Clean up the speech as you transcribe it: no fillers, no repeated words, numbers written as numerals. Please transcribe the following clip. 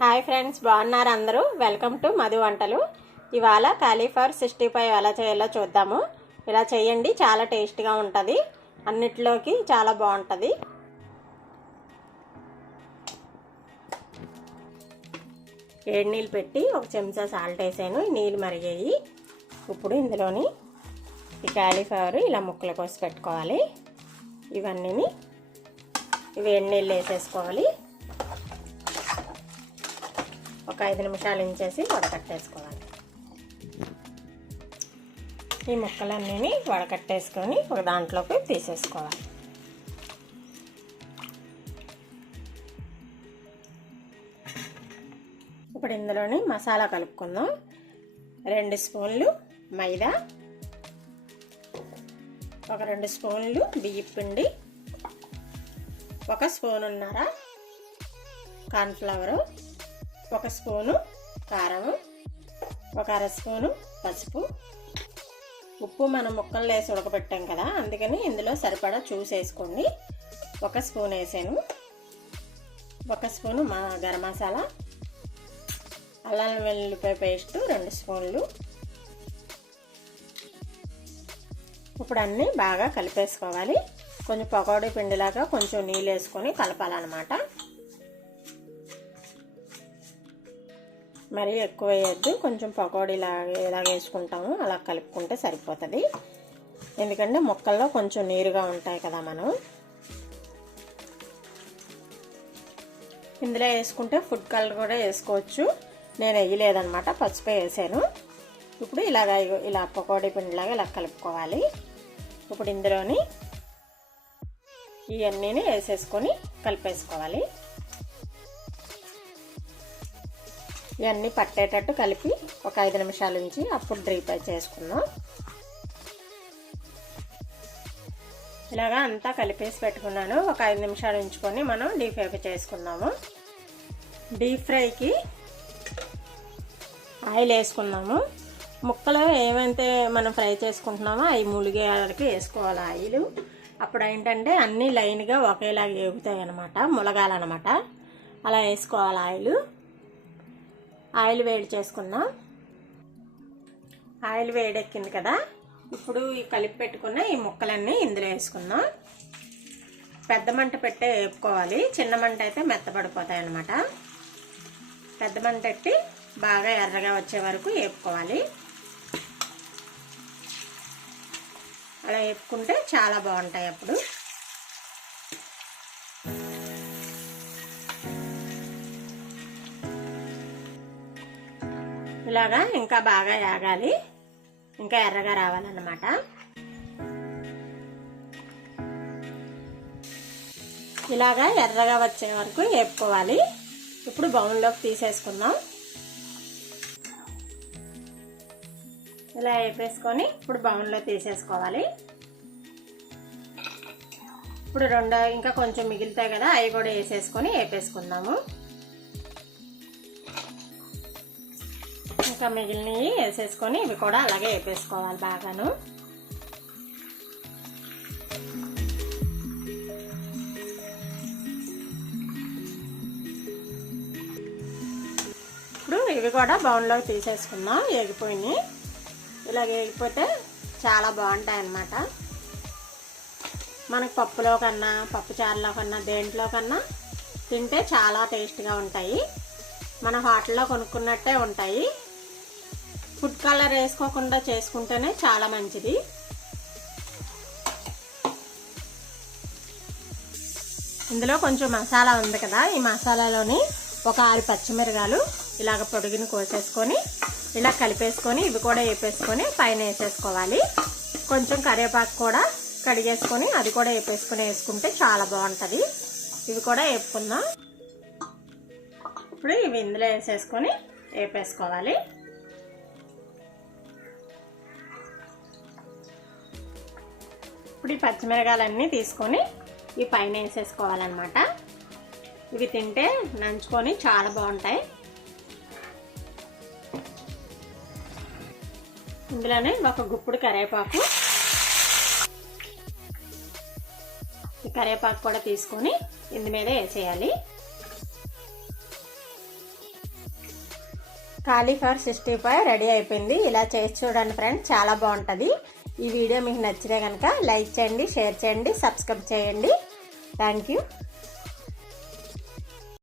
Hi friends, బాగున్నారు అందరూ? Welcome to Madhu వంటలు. ఇవాళ కాలీఫ్లవర్ 65 ఎలా చేయాలో చూద్దాము. ఇలా చేయండి, చాలా టేస్ట్గా ఉంటుంది, అన్నిటిలోకి చాలా బాగుంటుంది. వేడి నీళ్ళు పెట్టి ఒక చెంచా సాల్ట్ వేసాను. నీళ్ళు మరిగాయి. ఇప్పుడు ఇందులోని ఈ కాలీఫ్లవర్ ఇలా ముక్కలు కోసి పెట్టుకోవాలి. ఇవన్నీ వేడి నీళ్ళు వేసేసుకోవాలి. ఒక 5 నిమిషాలు ఉంచేసి వడకట్టేసుకోవాలి. ఈ ముక్కలన్నీ వడకట్టేసుకొని ఒక దాంట్లోకి తీసేసుకోవాలి. ఇప్పుడు ఇందులోని మసాలా కలుపుకుందాం. 2 స్పూన్లు మైదా, ఒక 2 స్పూన్లు బియ్యం పిండి, 1 స్పూనున్నర కార్న్ఫ్లవరు, 1 స్పూను కారం, 1 అర స్పూను పసుపు, ఉప్పు మనం ముక్కలు వేసి ఉడకబెట్టాం కదా, అందుకని ఇందులో సరిపడా చూసేసుకోండి. 1 స్పూన్ వేసాను. 1 స్పూను గరం మసాలా, అల్లం వెల్లుల్లిపాయ పేస్ట్ 2 స్పూన్లు. ఇప్పుడు అన్నీ బాగా కలిపేసుకోవాలి. కొంచెం పకోడీ పిండిలాగా కొంచెం నీళ్ళు వేసుకొని కలపాలన్నమాట. మరీ ఎక్కువ వేయద్దు, కొంచెం పకోడీలాగా ఎలాగ వేసుకుంటాము అలా కలుపుకుంటే సరిపోతుంది. ఎందుకంటే ముక్కల్లో కొంచెం నీరుగా ఉంటాయి కదా. మనం ఇందులో వేసుకుంటే ఫుడ్ కలర్ కూడా వేసుకోవచ్చు. నేను వేయలేదన్నమాట, పసుపు వేసాను. ఇప్పుడు ఇలా పకోడీ పిండిలాగా ఇలా కలుపుకోవాలి. ఇప్పుడు ఇందులోని ఇవన్నీ వేసేసుకొని కలిపేసుకోవాలి. ఇవన్నీ పట్టేటట్టు కలిపి ఒక 5 నిమిషాల నుంచి అప్పుడు డ్రీ ఫ్రై చేసుకుందాం. ఇలాగా అంతా కలిపేసి పెట్టుకున్నాను. ఒక 5 నిమిషాలు ఉంచుకొని మనం డీప్ ఫ్రై చేసుకుందాము. డీప్ ఫ్రైకి ఆయిల్ వేసుకున్నాము. ముక్కలు ఏమైతే మనం ఫ్రై చేసుకుంటున్నామో అవి ములిగేకి వేసుకోవాలి ఆయిల్. అప్పుడు ఏంటంటే అన్నీ లైన్గా ఒకేలాగా వేగుతాయి అన్నమాట, ములగాలన్నమాట. అలా వేసుకోవాలి. ఆయిల్ వేడి చేసుకుందాం. ఆయిల్ వేడెక్కింది కదా, ఇప్పుడు ఈ కలిపి పెట్టుకున్న ఈ ముక్కలన్నీ ఇందులో వేసుకుందాం. పెద్ద మంట పెట్టే వేపుకోవాలి, చిన్న మంట అయితే మెత్తపడిపోతాయి అన్నమాట. పెద్ద మంట పెట్టి బాగా ఎర్రగా వచ్చే వరకు వేపుకోవాలి. అలా వేపుకుంటే చాలా బాగుంటాయి. అప్పుడు ఇలాగా ఇంకా బాగా యాగాలి, ఇంకా ఎర్రగా రావాలన్నమాట. ఇలాగా ఎర్రగా వచ్చే వరకు వేపుకోవాలి. ఇప్పుడు బౌల్లోకి తీసేసుకుందాం. ఇలా వేపేసుకొని ఇప్పుడు బౌల్లో తీసేసుకోవాలి. ఇప్పుడు ఇంకా కొంచెం మిగులుతాయి కదా, అవి కూడా వేసేసుకొని వేపేసుకుందాము. ఇంకా మిగిలినవి వేసేసుకొని ఇవి కూడా అలాగే వేపేసుకోవాలి బాగాను. ఇప్పుడు ఇవి కూడా బౌల్లోకి తీసేసుకుందాం. వేగిపోయినాయి. ఇలా వేగిపోతే చాలా బాగుంటాయి అన్నమాట. మనకు పప్పులో కన్నా, పప్పు చారులో కన్నా, దేంట్లో కన్నా తింటే చాలా టేస్ట్గా ఉంటాయి. మన హోటల్లో కొనుక్కున్నట్టే ఉంటాయి. ఫుడ్ కలర్ వేసుకోకుండా చేసుకుంటేనే చాలా మంచిది. ఇందులో కొంచెం మసాలా ఉంది కదా, ఈ మసాలాలోని ఒక 6 పచ్చిమిరకాయలు ఇలాగ పొడిగిన కోసేసుకొని ఇలా కలిపేసుకొని ఇవి కూడా వేపేసుకొని పైన వేసేసుకోవాలి. కొంచెం కరివేపాకు కూడా కడిగేసుకొని అది కూడా వేసుకుంటే చాలా బాగుంటుంది. ఇవి కూడా వేపుకుందాం. ఇప్పుడు ఇవి ఇందులో వేసేసుకొని వేపేసుకోవాలి. ఇప్పుడు ఈ పచ్చిమిరకాయలన్నీ తీసుకొని ఈ పైన వేసేసుకోవాలన్నమాట. ఇవి తింటే నంచుకొని చాలా బాగుంటాయి. ఇందులోనే ఒక గుప్పుడు కరివేపాకు, ఈ కరివేపాకు కూడా తీసుకొని ఇందు మీద వేసేయాలి. కాలీఫ్లవర్ 65 రెడీ అయిపోయింది. ఇలా చేసి చూడండి ఫ్రెండ్స్, చాలా బాగుంటుంది. ఈ వీడియో మీకు నచ్చితే కనుక లైక్ చేయండి, షేర్ చేయండి, సబ్స్క్రైబ్ చేయండి. Thank you.